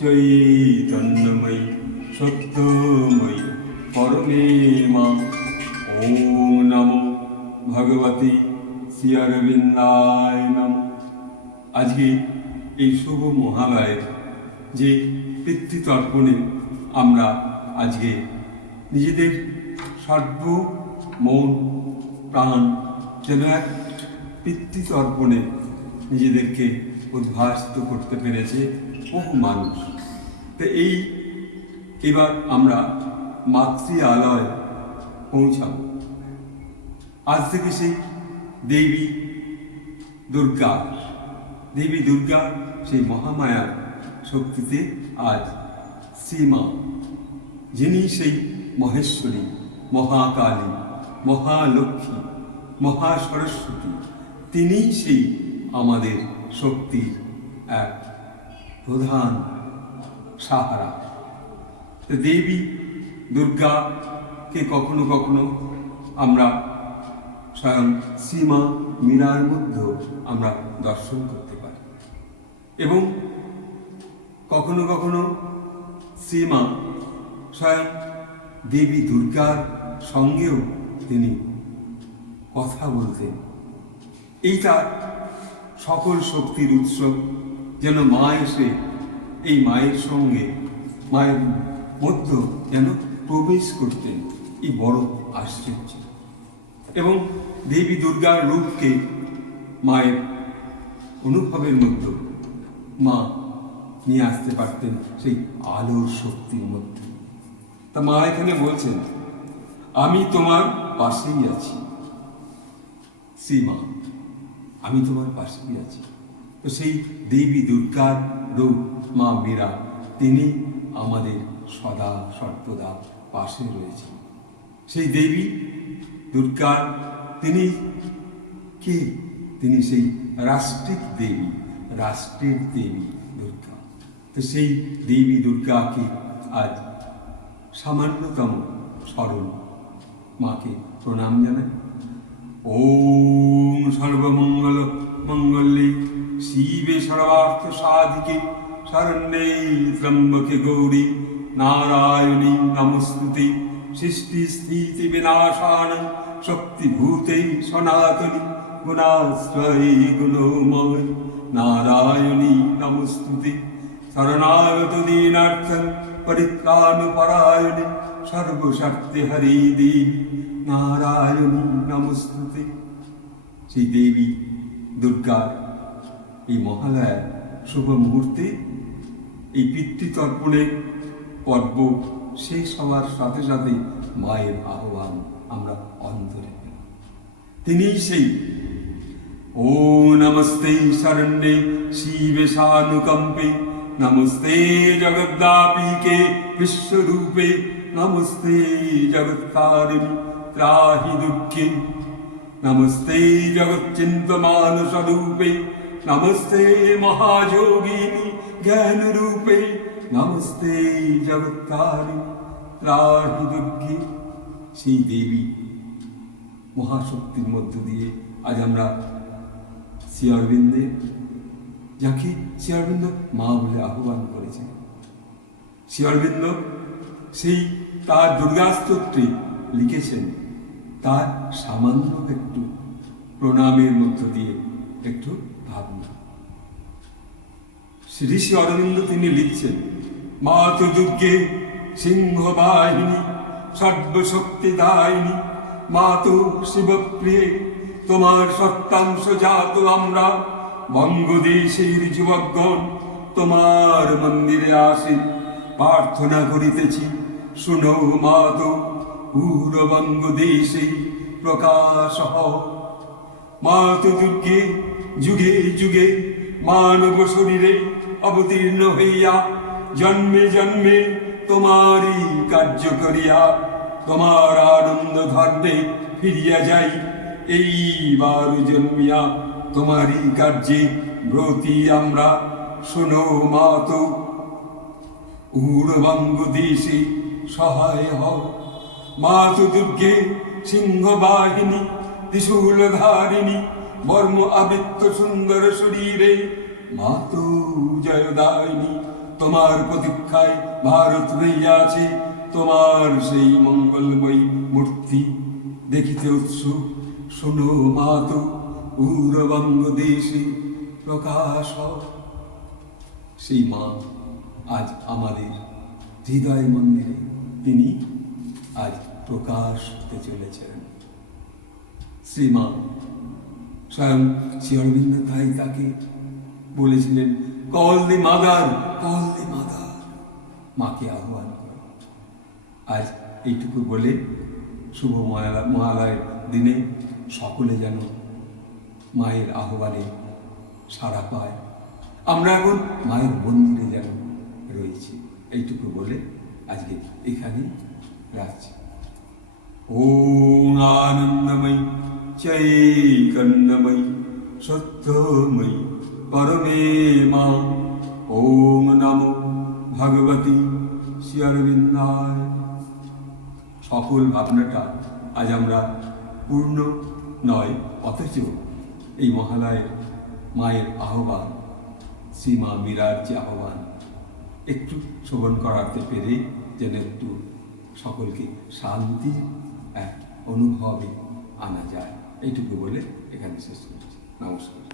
চৈতন্যময়ী সত্যময়ী পরমে মা। ওম নমো ভগবতী শ্রী অরবিন্দায় নমঃ। আজকে এই শুভ মহালয়ের যে পিতৃতর্পণে আমরা আজকে নিজেদের সর্ব মন প্রাণ যেন এক পিতৃতর্পণে নিজেদেরকে উদ্ভাসিত করতে পেরেছে বহু মানুষ। তো এবার আমরা মাতৃআলয়ে পৌঁছাব। আজ থেকে সেই দেবী দুর্গা সেই মহামায়ার শক্তিতে আজ শ্রীমা, যিনি সেই মহেশ্বরী, মহাকালী, মহালক্ষ্মী, মহাসরস্বতী, তিনি সেই আমাদের শক্তির এক প্রধান সাহারা। দেবী দুর্গাকে কখনো কখনো আমরা স্বয়ং শ্রীমা মীরার মধ্যেও আমরা দর্শন করতে পারি, এবং কখনো কখনো শ্রীমা স্বয়ং দেবী দুর্গার সঙ্গেও তিনি কথা বলতেন। এই তার সকল শক্তির উৎস, যেন মা এসে এই মায়ের সঙ্গে মায়ের মধ্য যেন প্রবেশ করতেন, এই বড় আশ্চর্য। এবং দেবী দুর্গার রূপকে মায়ের অনুভবের মধ্যে মা নিয়ে আসতে পারতেন সেই আলোর শক্তির মধ্যে। তা মা এখানে বলছেন, আমি তোমার পাশেই আছি শ্রীমা, আমি তোমার পাশেই আছি। তো সেই দেবী দুর্গার রূপ মা মীরা, তিনি আমাদের সদা সর্বদা পাশে রয়েছেন। সেই দেবী দুর্গার তিনি কে? তিনি সেই রাষ্ট্রিক দেবী, রাষ্ট্রের দেবী দুর্গা। তো সেই দেবী দুর্গাকে আজ সামান্যতম স্মরণ মাকে প্রণাম জানাই। ওম সর্বমঙ্গল মঙ্গলে শিবে সর্বার্থ সাধিকে শরণ্যে ত্র্যম্বকে গৌরী নারায়ণী নমস্তুতে। সৃষ্টি স্থিতি বিনাশান শক্তিভূতে সনাতনী গুণাশ্রয়ী গুণময় নারায়ণী নমস্তুতে। শরণাগত দীনার্থ পরিত্রাণ পরায়ণে সর্বশক্তি হরি দেবী নারায়ণী নমস্তুতে। সেই দেবী দুর্গার এই মহালয়ার শুভ মুহূর্তে এই পিতৃতর্পণের পর্ব শেষ হওয়ার সাথে সাথে মায়ের আহ্বান আমরা অন্তরে পেলাম। তিনি সেই ও নমস্তে শরণ্যে শিবে সানুকম্পে নমস্তে জগদ্ব্যাপিকে বিশ্বরূপে নমস্তে জগত্তারিণী ত্রাহি দুঃখে নমস্তে জগচ্চিন্তমান স্বরূপে নমস্তে মহাযোগিনী জ্ঞান রূপে নমস্তে জগত্তারিণী ত্রাহি দুর্গে। সেই দেবী মহাশক্তির মধ্য দিয়ে আজ আমরা শ্রী অরবিন্দের, যাকে শ্রী অরবিন্দ মা বলে আহ্বান করেছেন, শ্রী অরবিন্দ সেই তার দুর্গাস্তোত্রে লিখেছেন, তার সামান্য একটু প্রণামের মধ্য দিয়ে একটু ভাবনা। শ্রী অরবিন্দ তিনি লিখছেন, মা তো দুর্গে সিংহ বাহিনী সর্বশক্তি দায়িনী, মা তো শিবপ্রিয়ে তোমার সত্যাংশ জাত আমরা। বঙ্গদেশের যুবকগণ তোমার মন্দিরে আসি প্রার্থনা করিতেছি, শুনো মা তো পুরো বঙ্গদেশে প্রকাশ হও। মা তো দুর্গে যুগে যুগে মানব শরীরে অবতীর্ণ হইয়া জন্মে জন্মে তোমারই কার্য করিয়া তোমার আনন্দ ধর্মে ফিরিয়া যাই। এইবার জন্মিয়া তোমারই কার্যে ব্রতী আমরা, শোনো মা তো উড়বঙ্গ দেশে সহায় হও। মা তো দুর্গে সিংহ বাহিনী ত্রিশূল ধারিণী বর্ম আবৃত্ত সুন্দর শরীরে, মা তো জয়দায়িনী তোমার প্রতীক্ষায় ভারত রইয়াছে, তোমার সেই মঙ্গলময়ী মূর্তি দেখিতে উৎসুক। শোনো মাতো, উরবঙ্গ দেশে প্রকাশ হয়। সেই মা আজ আমাদের হৃদয় মন্দিরে তিনি আজ প্রকাশ হতে চলেছেন। শ্রীমা স্বয়ং শ্রী অরবিন্দ তাই তাকে বলেছিলেন, call the mother, call the mother, মাকে আহ্বান করো। আজ এইটুকু বলে শুভ মহালয়ের দিনে সকলে যেন মায়ের আহ্বানে সাড়া পায়। আমরা এখন মায়ের মন্দিরে যেন রয়েছি, এইটুকু বলে আজকে এখানেই রাখছি। ওম আনন্দময়ী চৈতন্যময়ী সত্যময়ী পরমে মা। ওম নমো ভগবতী শ্রী অরবিন্দায়। সকল ভাবনাটা আজ আমরা পূর্ণ নয়, অথচ এই মহালয়ের মায়ের আহ্বান, শ্রীমা মীরার যে আহ্বান একটু শ্রবণ করাতে পেরে যেন একটু সকলকে শান্তির এক অনুভবে আনা যায়, এইটুকু বলে এখানে শেষ করছি। নমস্কার।